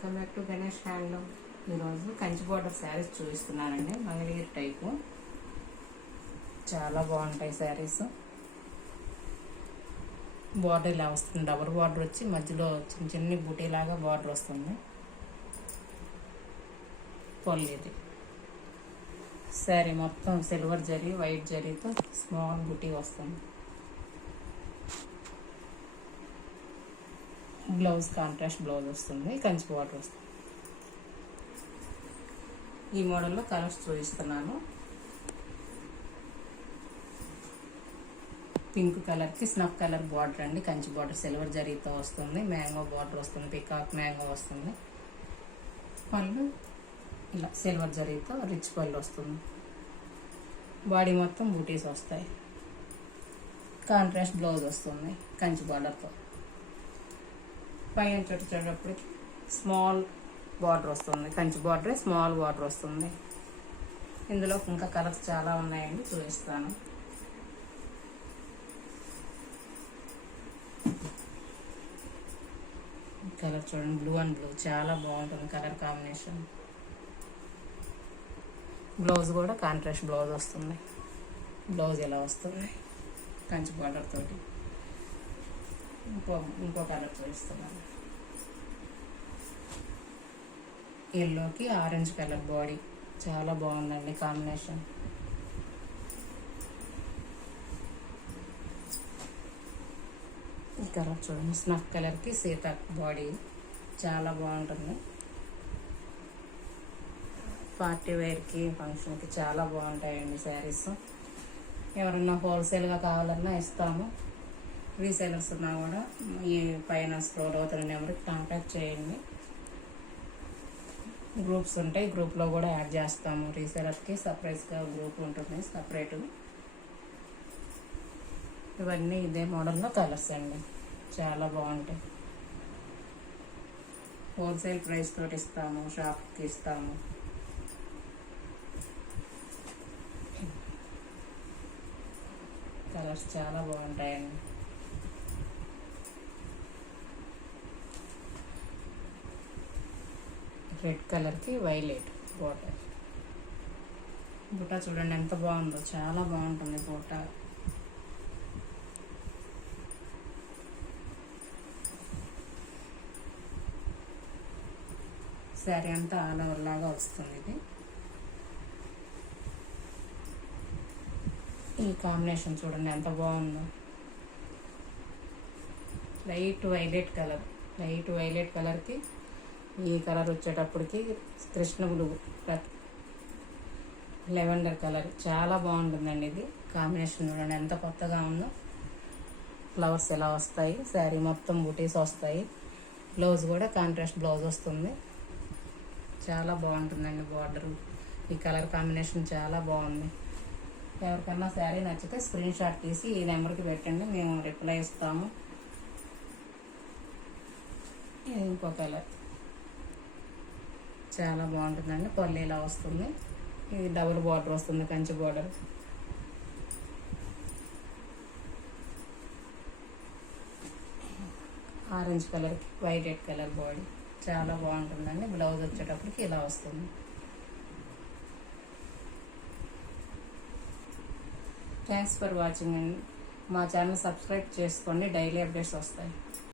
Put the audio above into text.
Welcome back to Ganesh handloom. ఈరోజు Kanchi border saris చూపిస్తున్నానండి. Mangalagiri type చాలా బాగుంటాయి శారీస్. బార్డర్ ఇలా వస్తుంది, డబుల్ బార్డర్ వచ్చి మధ్యలో చిన్న చిన్న బుటీలాగా బార్డర్ వస్తుంది. పొల్లిది శారీ మొత్తం సిల్వర్ జరీ వైట్ జరీతో స్మాల్ బుటీ వస్తుంది. బ్లౌజ్ కాంట్రాస్ట్ బ్లౌజ్ వస్తుంది, కంచి బార్డర్ వస్తుంది. ఈ మోడల్లో కలర్స్ చూపిస్తున్నాను. పింక్ కలర్కి స్నఫ్ కలర్ బార్డర్ అండి, కంచి బార్డర్ సిల్వర్ జరీతో వస్తుంది. మ్యాంగో బార్డర్ వస్తుంది, పికాక్ మ్యాంగో వస్తుంది. పళ్ళు ఇలా సిల్వర్ జరీతో రిచ్ పళ్ళు వస్తుంది. బాడీ మొత్తం బూటీస్ వస్తాయి. కాంట్రాస్ట్ బ్లౌజ్ వస్తుంది కంచి బార్డర్తో. పైన చూడేటప్పటికి స్మాల్ బార్డర్ వస్తుంది, కంచి బార్డర్ స్మాల్ బార్డర్ వస్తుంది. ఇందులో ఇంకా కలర్స్ చాలా ఉన్నాయండి, చూపిస్తాను. కలర్ చూడండి, బ్లూ అండ్ బ్లూ చాలా బాగుంటుంది కలర్ కాంబినేషన్. బ్లౌజ్ కూడా కాంట్రాస్ట్ బ్లౌజ్ వస్తుంది. బ్లౌజ్ ఎలా వస్తుంది కంచి బార్డర్ తోటి. ఇంకో కలర్ చూపిస్తున్నాను. ఎల్లోకి ఆరెంజ్ కలర్ బాడీ చాలా బాగుందండి కాంబినేషన్. ఈ కలర్ చూడండి, స్నఫ్ కలర్కి సీతాక్ బాడీ చాలా బాగుంటుంది. పార్టీ వేర్కి ఫంక్షన్కి చాలా బాగుంటాయండి శారీస్. ఎవరన్నా హోల్సేల్గా కావాలన్నా ఇస్తాము. రీసేలర్స్ ఉన్నా కూడా ఈ పైన స్క్రోల్ అవుతున్న నెంబర్కి కాంటాక్ట్ చేయండి. గ్రూప్స్ ఉంటాయి, గ్రూప్లో కూడా యాడ్ చేస్తాము. రీసేలర్కి సపరేట్గా గ్రూప్ ఉంటుంది సపరేట్. ఇవన్నీ ఇదే మోడల్లో కలర్స్ అండి, చాలా బాగుంటాయి. హోల్సేల్ ప్రైస్ తోటి ఇస్తాము, షాప్కి ఇస్తాము. కలర్స్ చాలా బాగుంటాయండి. రెడ్ కలర్కి వైలెట్ బోర్డర్. బుట్ట చూడండి ఎంత బాగుందో, చాలా బాగుంటుంది బుట్ట. శారీ అంతా ఆల్ ఓవర్ లాగా వస్తుంది. ఇది ఈ కాంబినేషన్ చూడండి ఎంత బాగుందో. Light violet colour, light violet కలర్కి ఈ కలర్ వచ్చేటప్పటికి కృష్ణ బ్లూ లెవెండర్ కలర్ చాలా బాగుంటుందండి. ఇది కాంబినేషన్ చూడండి ఎంత కొత్తగా ఉందో. ఫ్లవర్స్ ఎలా వస్తాయి, శారీ మొత్తం బూటీస్ వస్తాయి. బ్లౌజ్ కూడా కాంట్రాస్ట్ బ్లౌజ్ వస్తుంది. చాలా బాగుంటుందండి బార్డరు. ఈ కలర్ కాంబినేషన్ చాలా బాగుంది. ఎవరికన్నా శారీ నచ్చితే స్క్రీన్ షాట్ తీసి ఈ నెంబర్కి పెట్టండి, మేము రిప్లై ఇస్తాము. ఇంకో కలర్ చాలా బాగుంటుందండి, పళ్ళు ఇలా వస్తుంది. ఇది డబుల్ బార్డర్ వస్తుంది, కంచి బార్డర్. ఆరెంజ్ కలర్కి వైలెట్ కలర్ బాడీ చాలా బాగుంటుందండి. బ్లౌజ్ వచ్చేటప్పటికి ఇలా వస్తుంది. థ్యాంక్స్ ఫర్ వాచింగ్ అండి. మా ఛానల్ సబ్స్క్రైబ్ చేసుకోండి, డైలీ అప్డేట్స్ వస్తాయి.